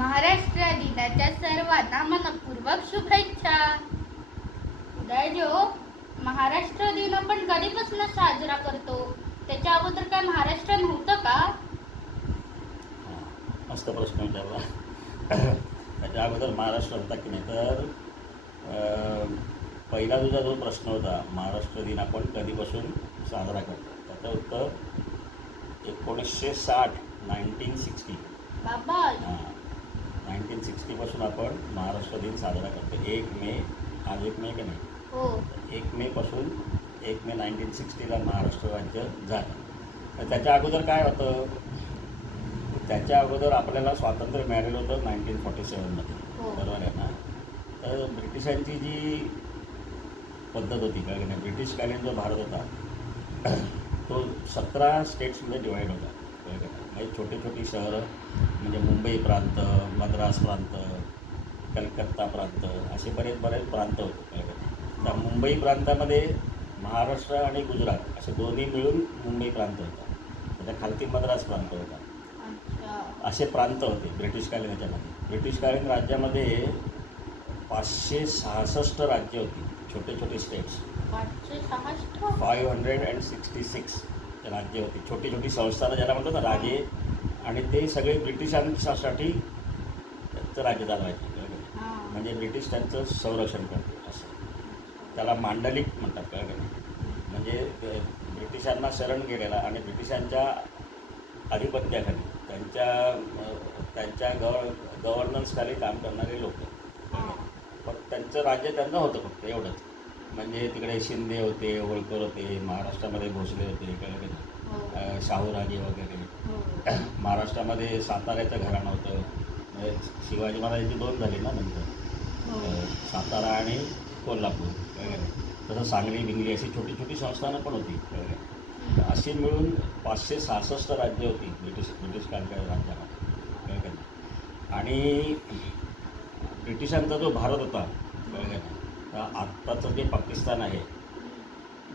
महाराष्ट्र दिनाच्या सर्वांना मनपूर्वक शुभेच्छा. उदय जो महाराष्ट्र दिन आपण कधीपासून साजरा करतो? त्याच्या अगोदर काय महाराष्ट्र नव्हतं का? मस्त प्रश्न विचारला. त्याच्या अगोदर महाराष्ट्र होता की नाही, तर पहिला तुझा जो प्रश्न होता महाराष्ट्र दिन आपण कधीपासून साजरा करतो, त्याचं उत्तर 1960 1960. बाबा, 1960पासून आपण महाराष्ट्र दिन साजरा करतो. 1 मे, आज 1 मे की नाही, हो 1 मेपासून 1 मे 1960ला महाराष्ट्र राज्य झालं. तर त्याच्या अगोदर काय होतं? त्याच्या अगोदर आपल्याला स्वातंत्र्य मिळालेलं होतं 1947मध्ये, हो. बरोबर आहे ना. तर ब्रिटिशांची जी पद्धत होती काय नाही, ब्रिटिशकालीन जो भारत होता तो 17 स्टेट्समध्ये डिवाईड होता. म्हणजे छोटी छोटी शहरं, म्हणजे मुंबई प्रांत, मद्रास प्रांत, कलकत्ता प्रांत, असे बरेच प्रांत होते. त्या मुंबई प्रांतामध्ये महाराष्ट्र आणि गुजरात असे दोन्ही मिळून मुंबई प्रांत होता. त्याच्या खालती मद्रास प्रांत होता. अच्छा. असे प्रांत होते ब्रिटिशकालीन याच्यामध्ये. ब्रिटिशकालीन राज्यामध्ये 566 राज्य होती, छोटे छोटे स्टेट्स. 566. 566 राज्य होती, छोटी छोटी संस्थानं ज्याला म्हणतो ना, राजे. आणि ते सगळे ब्रिटिशांसाठी त्यांचं राज्य चालवायचे. म्हणजे ब्रिटिश त्यांचं संरक्षण करते असं. त्याला मांडलिक म्हणतात, कळलं नाही. म्हणजे ब्रिटिशांना शरण गेलेला आणि ब्रिटिशांच्या आधिपत्याखाली त्यांच्या गव्हर्नन्सखाली काम करणारे लोक. फक्त त्यांचं राज्य त्यांना होतं फक्त एवढंच. म्हणजे तिकडे शिंदे होते, होळकर होते, महाराष्ट्रामध्ये भोसले होते, कळलं, शाहूराजे वगैरे. महाराष्ट्रामध्ये साताऱ्याचं घराणं होतं. म्हणजे शिवाजी महाराजांची 2 झाली ना नंतर, सातारा आणि कोल्हापूर, कळलं. तसं सांगली बिंगली अशी छोटी छोटी संस्थानं पण होती, कळलं. अशी मिळून 566 राज्य होती ब्रिटिश कालच्या राज्यामध्ये, कळलं. आणि ब्रिटिशांचा जो भारत होता, कळलं, तर आत्ताचं जे पाकिस्तान आहे,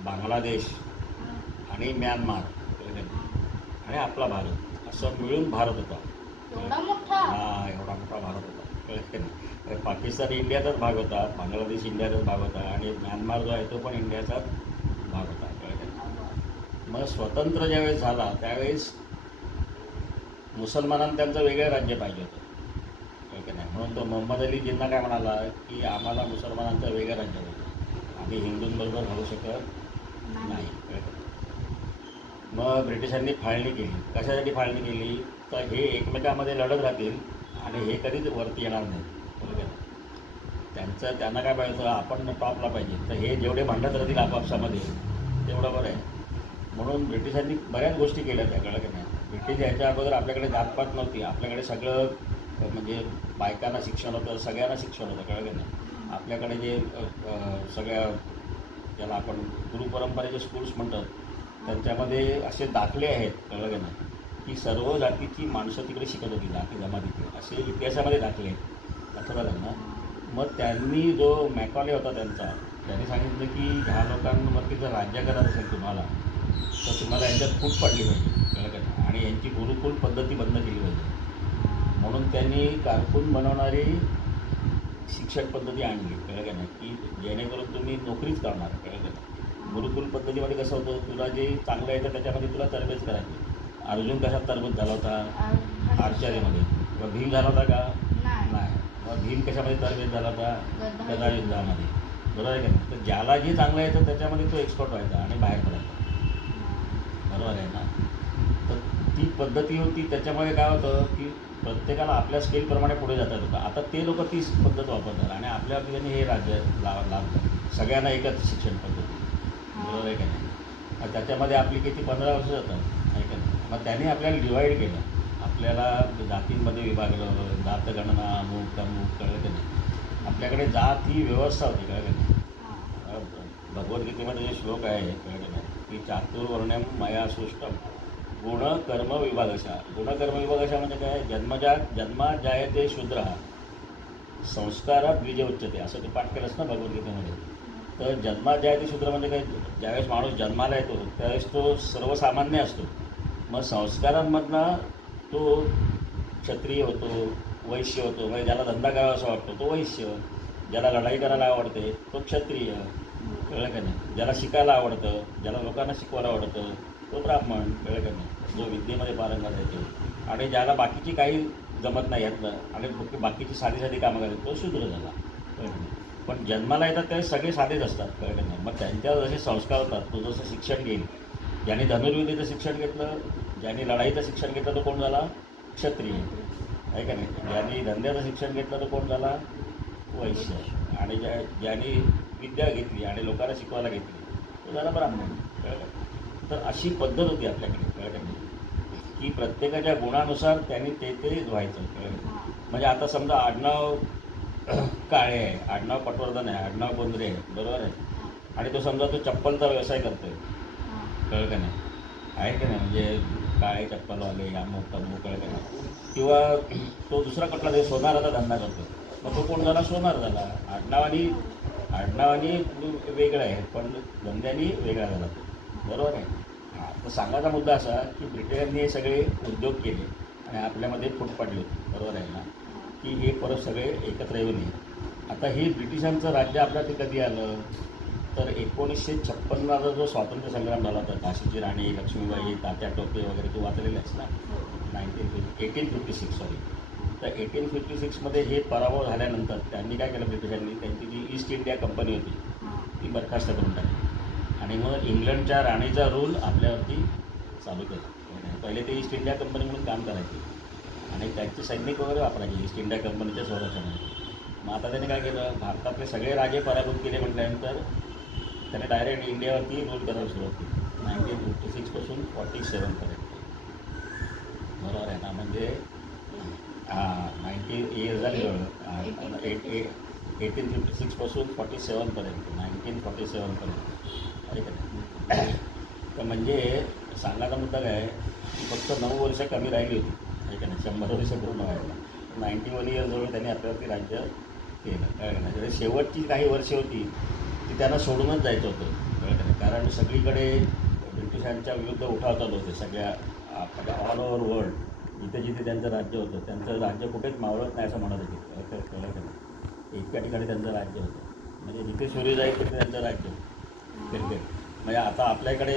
बांगलादेश आणि म्यानमार, आणि आपला भारत, असं मिळून भारत होता. एवढा मोठा? हा, एवढा मोठा भारत होता, कळलं. पाकिस्तान इंडियाचाच भाग होता, बांगलादेश इंडियाचाच भाग होता, आणि म्यानमार जो आहे तो पण इंडियाचाच भाग होता, कळलं. मग स्वतंत्र ज्यावेळेस झाला त्यावेळेस मुसलमानांना त्यांचं वेगळं राज्य पाहिजे होतं, कळलं नाही. म्हणून तो मोहम्मद अली जिन्ना काय म्हणाला की आम्हाला मुसलमानांचं वेगळं राज्य पाहिजे, आम्ही हिंदूंबरोबर राहू शकत नाही, कळलं. मग ब्रिटिशांनी फाळणी केली. कशासाठी फाळणी केली? तर हे एकमेकांमध्ये लढत राहतील आणि हे कधीच वरती येणार नाही, त्यांना काय पाहिजे, आपण टॉपला पाहिजे. तर हे जेवढे भांडत राहतील आपापसामध्ये तेवढं बरं आहे. म्हणून ब्रिटिशांनी बऱ्याच गोष्टी केल्या त्या, कळलं की नाही. ब्रिटिश याच्या अगोदर आपल्याकडे जातपात नव्हती, आपल्याकडे सगळं म्हणजे बायकांना शिक्षण होतं, सगळ्यांना शिक्षण होतं, कळलं की नाही. आपल्याकडे जे सगळ्या ज्याला आपण गुरुपरंपरेचे स्कूल्स म्हणतात त्यांच्यामध्ये असे दाखले आहेत, कळलं की नाही, की सर्व जातीची माणसं तिकडे शिकत होती, जाती जमातीकडे, असे इतिहासामध्ये दाखले आहेत, लक्षात आलं ना. मग त्यांनी जो मॅकॉले होता त्यांनी सांगितलं की ह्या लोकांवरती जर राज्य करायचं असेल तुम्हाला, तर तुम्हाला यांच्यात फूट पडली पाहिजे, कळलं की नाही, आणि यांची गुरुकुल पद्धती बंद केली पाहिजे. म्हणून त्यांनी कारकून बनवणारी शिक्षण पद्धती आणली, कळलं की नाही, की जेणेकरून तुम्ही नोकरीच करणार, कळलं की नाही. गुरुकुल पद्धतीमध्ये कसं होतं, तुला जे चांगलं येतं त्याच्यामध्ये तुला तरबेज करायची. अर्जुन कशात तरबेज झाला होता? आर्चरीमध्ये. किंवा भीम झाला होता का? नाही. मग भीम कशामध्ये तरबेज झाला होता? गदा युद्धामध्ये, बरोबर आहे का नाही. तर ज्याला जे चांगलं येतं त्याच्यामध्ये तो एक्सपर्ट व्हायचा आणि बाहेर पडायचा, बरोबर आहे ना. तर ती पद्धती होती. त्याच्यामुळे काय होतं की प्रत्येकाला आपल्या स्केलप्रमाणे पुढे जाता येतं. आता ते लोक तीच पद्धत वापरतात आणि आपल्या ठिकाणी हे राज्य लाभतात, सगळ्यांना एकच शिक्षण पद्धती, बरोबर आहे का नाही. त्याच्यामध्ये आपली किती 15 वर्ष जातात, आहे का नाही. मग त्याने आपल्याला डिवाईड केलं, आपल्याला जातींमध्ये विभागलं, जातगणना अमुक तमुक, कळलं की नाही. आपल्याकडे जात ही व्यवस्था होती, कळलं की नाही. भगवद्गीतेमध्ये जे श्लोक आहे, कळलं की नाही, की चातुर्वर्ण्यम मया सृष्टम गुण कर्म विभागशा. गुणकर्म विभागशा म्हणजे काय? जन्मात जायते शूद्र, संस्कारात द्विज उच्चते, असं ते पाठ केलंस ना भगवद्गीतेमध्ये. तर जन्मात जायते शूद्र म्हणजे काय? ज्यावेळेस माणूस जन्माला येतो त्यावेळेस तो सर्वसामान्य असतो. मग संस्कारांमधनं तो क्षत्रिय होतो, वैश्य होतो, म्हणजे ज्याला धंदा करावा असा वाटतो तो वैश्य, ज्याला लढाई करायला आवडते तो क्षत्रिय, कळलं का नाही, ज्याला शिकायला आवडतं, ज्याला लोकांना शिकवायला आवडतं तो ब्राह्मण, कळलं का नाही, जो विद्येमध्ये पारंगत आहे तो, आणि ज्याला बाकीची काही जमत नाही यातलं आणि बाकीची साधी साधी कामं करतात तो शूद्र झाला, कळलं का नाही. पण जन्माला येतात ते सगळे साधेच असतात, कळलं का नाही. मग त्यांच्यावर जसे संस्कार होतात, तो जसं शिक्षण घेईल, ज्याने धनुर्विद्येचं शिक्षण घेतलं, ज्याने लढाईचं शिक्षण घेतलं तो कोण झाला, क्षत्रिय, आहे का नाही. ज्यांनी धंद्याचं शिक्षण घेतलं तो कोण झाला, वैश्य, आणि ज्यांनी विद्या घेतली आणि लोकांना शिकवायला घेतली तो झाला ब्राह्मण, कळलं का. तर अशी पद्धत होती आपल्याकडे, कळलं का नाही, की प्रत्येकाच्या गुणानुसार त्यांनी ते व्हायचं, कळलं का. म्हणजे आता समजा आडनाव काळे आहे, आडनाव पटवर्धन आहे, आडनाव बोंद्रे आहे, बरोबर आहे, आणि तो समजा तो चप्पलचा व्यवसाय करतोय, कळलं का नाही, आहे का नाही, म्हणजे काळे चप्पलवाले अमुक तमुक, कळलं का नाही, किंवा तो दुसरा कुठला तरी सोनाराचा धंदा करतो, मग तो कोण झाला, सोनार झाला. आडनावानी वेगळं आहे पण धंद्यानी वेगळा झाला तो, बरोबर आहे. हां, तर सांगायचा मुद्दा असा की ब्रिटिशांनी हे सगळे उद्योग केले आणि आपल्यामध्ये फूट पडली होती, बरोबर आहे ना, की हे परत सगळे एकत्र येऊ नये. आता हे ब्रिटिशांचं राज्य आपल्या ते कधी आलं, तर 1956चा जो स्वातंत्र्य संग्राम झाला होता, झाशीची राणी लक्ष्मीबाई, तात्या टोपे वगैरे तू वाचलेले आहेस ना, 1856 सॉरी. तर 1856मध्ये हे पराभव झाल्यानंतर त्यांनी काय केलं, ब्रिटिशांनी त्यांची जी ईस्ट इंडिया कंपनी होती ती बरखास्त करून टाकली आणि मग इंग्लंडच्या राणीचा रूल आपल्यावरती चालू केला. पहिले ते ईस्ट इंडिया कंपनी म्हणून काम करायचे आणि त्यांचे सैनिक वगैरे वापरायचे ईस्ट इंडिया कंपनीच्या संरक्षणासाठी. मग आता त्याने काय केलं, भारतातले सगळे राजे पराभूत केले म्हटल्यानंतर त्याने डायरेक्ट इंडियावरती रूल करायला सुरुवात केली 1956पासून 47पर्यंत, बरोबर आहे ना. म्हणजे 90 इयर्स झाले, 1856पासून 47पर्यंत, 1947पर्यंत, आहे का नाही. तर म्हणजे सांगायचा मुद्दा काय की फक्त 9 वर्ष कमी राहिली होती, आहे का नाही, 100 वर्ष पूर्ण व्हायला. 91 इयर्सजवळ त्यांनी आपल्यावरती राज्य केलं, काय का नाही. शेवटची काही वर्ष होती ती त्यांना सोडूनच जायचं होतं, कळलं का नाही. कारण सगळीकडे ब्रिटिशांच्या विरुद्ध उठाव चालू होते सगळ्या आपल्या ऑल ओव्हर वर्ल्ड. जिथे जिथे त्यांचं राज्य होतं त्यांचं राज्य कुठेच मावळत नाही असं म्हणत होते, कळलं का नाही. एका ठिकाणी त्यांचं राज्य होतं, म्हणजे जिथे सूर्य जाईल तिथे त्यांचं राज्य क्रिकेट. म्हणजे आता आपल्याकडे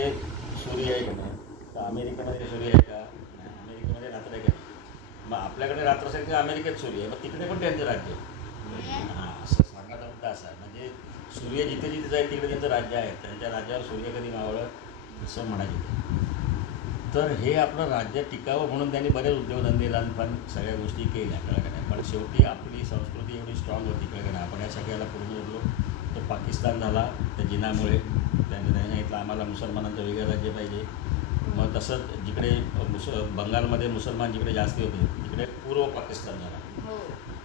सूर्य आहे का नाही, तर अमेरिकेमध्ये सूर्य आहे का, नाही, अमेरिकेमध्ये रात्र आहे का नाही. मग आपल्याकडे रात्र असेल तर अमेरिकेत सूर्य आहे, मग तिकडे पण त्यांचं राज्य. हां, असं सांगायचा मुद्दा असा आहे. म्हणजे सूर्य जिथे जिथे जाईल तिकडे त्यांचं राज्य आहे, त्यांच्या राज्यावर सूर्य कधी मावळत असं म्हणायचं. तर हे आपलं राज्य टिकावं म्हणून त्यांनी बरेच उद्योगधंदे पण सगळ्या गोष्टी केल्या, कळलं का नाही. पण शेवटी आपली संस्कृती एवढी स्ट्रॉंग होती, कळलं का नाही. आपण या सगळ्याला पूर्ण उरलो. तो पाकिस्तान झाला त्या जिनामुळे, त्यांनी सांगितलं आम्हाला मुसलमानांचं वेगळं राज्य पाहिजे. मग तसंच जिकडे बंगालमध्ये मुसलमान जिकडे जास्ती होते तिकडे पूर्व पाकिस्तान झाला,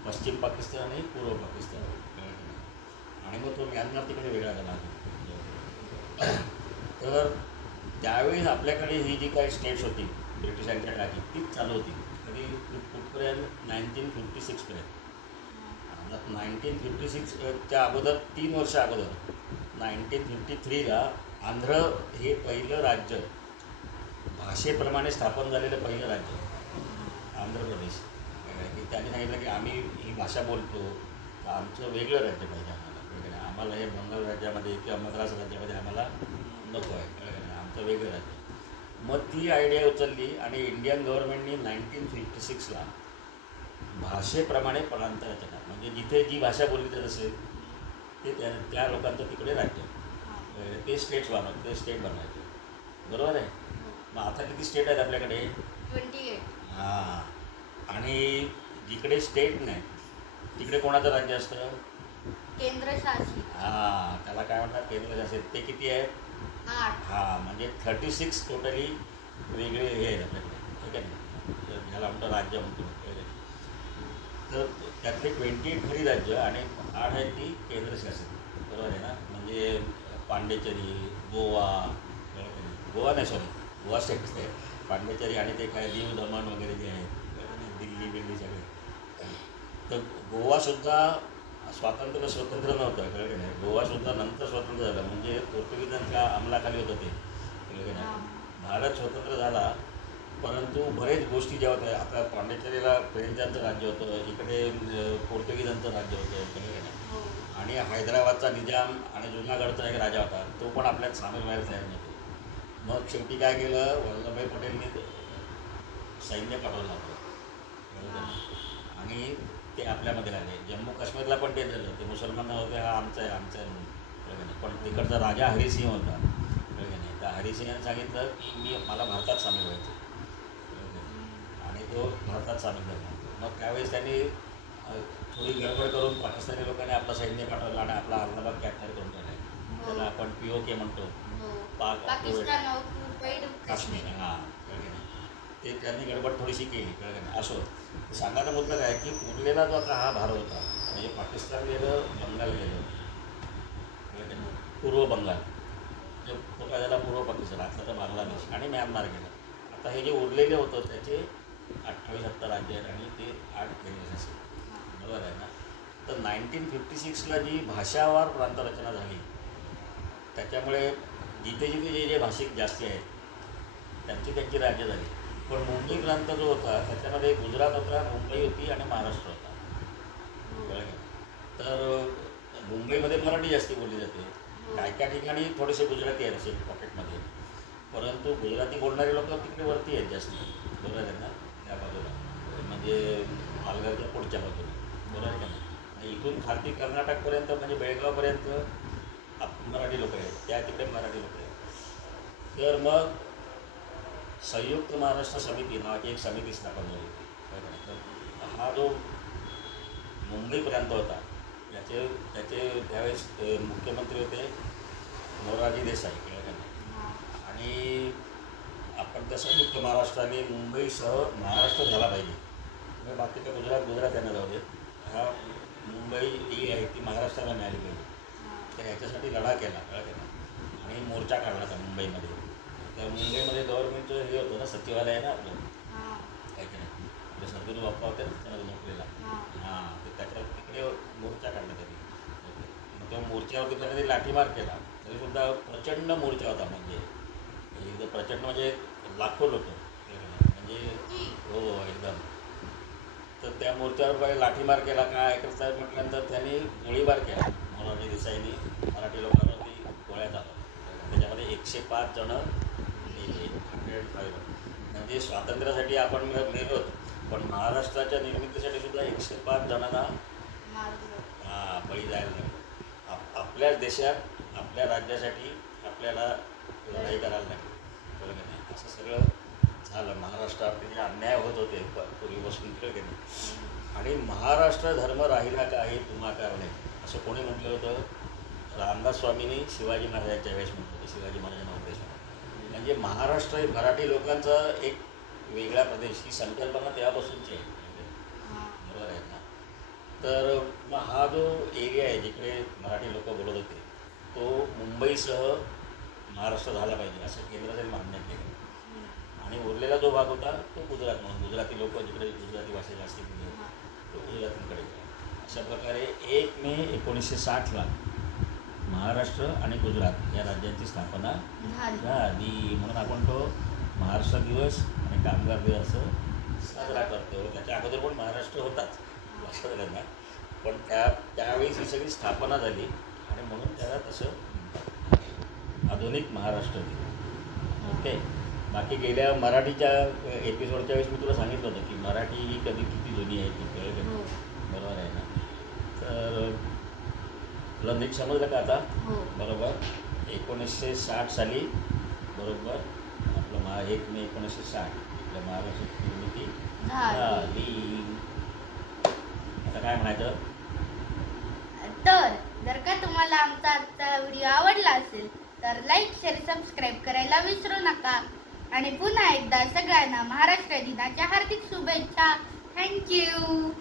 पश्चिम पाकिस्तान आणि पूर्व पाकिस्तान, कळलं का नाही. आणि मग तो म्यानमार तिकडे वेगळा झाला. तर त्यावेळी आपल्याकडे ही जी काही स्टेट्स होती ब्रिटिशांच्या काळाची तीच चालू होती. कधी कुठपर्यंत 1956पर्यंत. 1956च्या अगोदर 3 वर्ष अगोदर 1953ला आंध्र हे पहिलं राज्य, भाषेप्रमाणे स्थापन झालेलं पहिलं राज्य आंध्र प्रदेश. की त्यांनी सांगितलं की आम्ही ही भाषा बोलतो तर आमचं वेगळं राज्य पाहिजे आम्हाला, आम्हाला हे बंगाल राज्यामध्ये किंवा मद्रास राज्यामध्ये आम्हाला नको आहे, आमचं वेगळं राज्य. मग ती आयडिया उचलली आणि इंडियन गव्हर्नमेंटनी 1956ला भाषेप्रमाणे परांतराचं काम, म्हणजे जिथे जी भाषा बोलली जात असेल ते त्या लोकांचं तिकडे राज्य, ते स्टेट्स ते स्टेट बनवायचे, बरोबर आहे. मग आता किती स्टेट आहेत आपल्याकडे, 28. हां. आणि जिकडे स्टेट नाही तिकडे कोणाचं राज्य असतं, केंद्रशासित. हां, त्याला काय म्हणतात, केंद्रशासित. ते किती आहे, 8. हां. म्हणजे 36 टोटली वेगळे हे आहेत आपल्याकडे, ठीक आहे ना. ज्याला म्हणतो राज्य म्हणतो, तर त्यातले 28 खरी राज्य आणि 8 आहेत ती केंद्रशासित, बरोबर आहे ना. म्हणजे पांडेचेरी, गोवा, गोवा नाही सॉरी गोवा स्टेट्स आहे, पांडेचेरी आणि ते काय दीव दमण वगैरे जे आहेत, दिल्ली सगळे. तर गोवासुद्धा स्वतंत्र नव्हतं, कळलं की नाही. गोवासुद्धा नंतर स्वतंत्र झालं, म्हणजे पोर्तुगीजांच्या अंमलाखाली होतं ते, कळलं की नाही. भारत स्वतंत्र झाला परंतु बरेच गोष्टी ज्या होत्या, आता पांडिचेरीला फ्रेंचांचं राज्य होतं, इकडे पोर्तुगीजांचं राज्य होतं, कळलं का नाही? हो. आणि हैदराबादचा निजाम आणि जुनागडचा एक राजा होता, तो पण आपल्यात सामील व्हायला तयार नव्हतो. मग शेवटी काय केलं, वल्लभभाई पटेलनी सैन्य पाठवलं होतं, कळलं का नाही? आणि ते आपल्यामध्ये आले. जम्मू काश्मीरला पण ते झालं, ते मुसलमान होते, हा आमचा आहे आमचा आहे म्हणून, कळलं का नाही? पण तिकडचा राजा हरिसिंह होता, कळलं का नाही? त्या हरिसिंहाने सांगितलं की मला भारतात सामील व्हायचं, कळलं का नाही? आणि तो भारतात सामील झाला. मग त्यावेळेस त्यांनी थोडी गडबड करून पाकिस्तानी लोकांनी आपलं सैन्य पाठवलं आणि आपला औरंगाबाद कॅप्चर करून ठेवला. त्याला आपण POK म्हणतो, हो. पाक पाकिस्तान ऑक्युपाईड काश्मीर. हां, कळलं का नाही? ते त्यांनी गडबड थोडीशी केली, कळलं का नाही? असो, सांगायचा मुद्दा काय की उरलेला जो आता हा भारत होता, म्हणजे पाकिस्तान गेलं, बंगाल गेलं, कळलं का नाही? पूर्व बंगाल, जो तो काय झाला पूर्व पाकिस्तान, आता तर बांगलादेश आणि म्यानमार गेलं. आता हे जे उरलेले होतं त्याचे 28 राज्य आहेत आणि ते 8 केंद्रशासित, बरोबर आहे ना? तर 1956ला जी भाषावार प्रांतरचना झाली, त्याच्यामुळे जिथे जिथे जे जे भाषिक जास्ती आहेत त्यांची राज्य झाली. पण मुंबई प्रांत जो होता त्याच्यामध्ये गुजरात होता, मुंबई होती आणि महाराष्ट्र होता, कळलं का? तर मुंबईमध्ये मराठी जास्ती बोलली जाते, काय ठिकाणी थोडेसे गुजराती आहेत असे पॉकेटमध्ये, परंतु गुजराती बोलणारे लोक तिकडे वरती आहेत जास्ती, बरोबर आहे ना? त्या बाजूला म्हणजे पालघरच्या पुढच्या बाजूला, बरोबर आहे का नाही? आणि इथून खालती कर्नाटकपर्यंत म्हणजे बेळगावपर्यंत मराठी लोक आहेत, त्या तिकडे मराठी लोक आहेत. तर मग संयुक्त महाराष्ट्र समिती नावाची एक समिती स्थापन झाली होती, बरोबर आहे? तर हा जो मुंबई प्रांत होता त्याचे त्यावेळेस मुख्यमंत्री होते मोरारजी देसाई, कळलं का नाही? आणि आपण तसं मुक्त महाराष्ट्राने मुंबईसह महाराष्ट्र झाला पाहिजे, म्हणजे बाकीचं गुजरात यांना जाऊ दे, हा मुंबई जी आहे ती महाराष्ट्राला मिळाली पाहिजे. तर ह्याच्यासाठी लढा केला, कळलं का नाही? आणि मोर्चा काढला होता मुंबईमध्ये. तर मुंबईमध्ये गव्हर्नमेंटचं हे होतं ना, सचिवालय आहे ना आपलं, काय की नाही? आपले सरकारी बाप्पा होते ना त्याला नोकरीला, हां, तर त्याच्यावर तिकडे मोर्चा काढला त्यांनी. मग त्या मोर्चावरती त्यांनी लाठीमार केला, तरीसुद्धा प्रचंड मोर्चा होता, म्हणजे एकदम प्रचंड म्हणजे लाखो लोक, म्हणजे हो एकदम. तर त्या मोर्चावर काही लाठीमार केला, काय करता म्हटल्यानंतर त्यांनी गोळीबार केला. मोरारजी देसाईंनी मराठी लोकांवरती गोळ्या झाला, त्याच्यामध्ये 105 जणं मेले, 105. म्हणजे स्वातंत्र्यासाठी आपण मेलोत, पण महाराष्ट्राच्या निर्मितीसाठी सुद्धा 105 जणांना बळी जायला लागलं. आपल्याच देशात आपल्या राज्यासाठी आपल्याला लढाई करायला लागली, बरोबर का नाही? असं सगळं झालं. महाराष्ट्रात जे अन्याय होत होते पूर्वीपासून, कळलं का नाही? आणि महाराष्ट्र धर्म राहिला काही तुम्हा कारणे, असं कोणी म्हटलं होतं? रामदास स्वामींनी शिवाजी महाराजांच्या वेळेस म्हटलं होतं, शिवाजी महाराजांना उद्देश. म्हणजे महाराष्ट्र हे मराठी लोकांचा एक वेगळा प्रदेश, ही संकल्पना तेव्हापासूनची आहे, बरोबर आहे ना? तर मग हा जो एरिया आहे जिकडे मराठी लोक बोलत होते तो मुंबईसह महाराष्ट्र झाला पाहिजे असं केंद्राने मान्य केलं. आणि उरलेला जो भाग होता तो गुजरात, म्हणून गुजराती लोक जिकडे गुजराती भाषा जास्त बोलले तो गुजरातीकडे गेला. अशा प्रकारे 1 मे 1960ला महाराष्ट्र आणि गुजरात या राज्यांची स्थापना झाली. म्हणून आपण तो महाराष्ट्र दिवस आणि कामगार दिवस साजरा करतो. त्याच्या अगोदर पण महाराष्ट्र होताच लक्षात आलं ना, पण त्यावेळेस ही सगळी स्थापना झाली आणि म्हणून त्याला तसं आधुनिक महाराष्ट्र दिलं. ओके. बाकी गेल्या मराठीच्या एपिसोडच्या वेळेस मी तुला सांगितलं होतं की मराठी ही कधी किती जुनी आहे ती, कळलं, बरोबर आहे ना? तर तुला नीट समजलं का आता? बरोबर. 1960 साली बरोबर आपलं 1 मे 1960 आपल्या महाराष्ट्राची निर्मिती झाली. आता काय म्हणायचं? तर जर का तुम्हाला आमचा आजचा व्हिडिओ आवडला असेल तर लाईक, शेअर, सबस्क्राईब करायला विसरू नका. आणि पुन्हा एकदा सगळ्यांना महाराष्ट्र दिनाच्या हार्दिक शुभेच्छा. थँक्यू.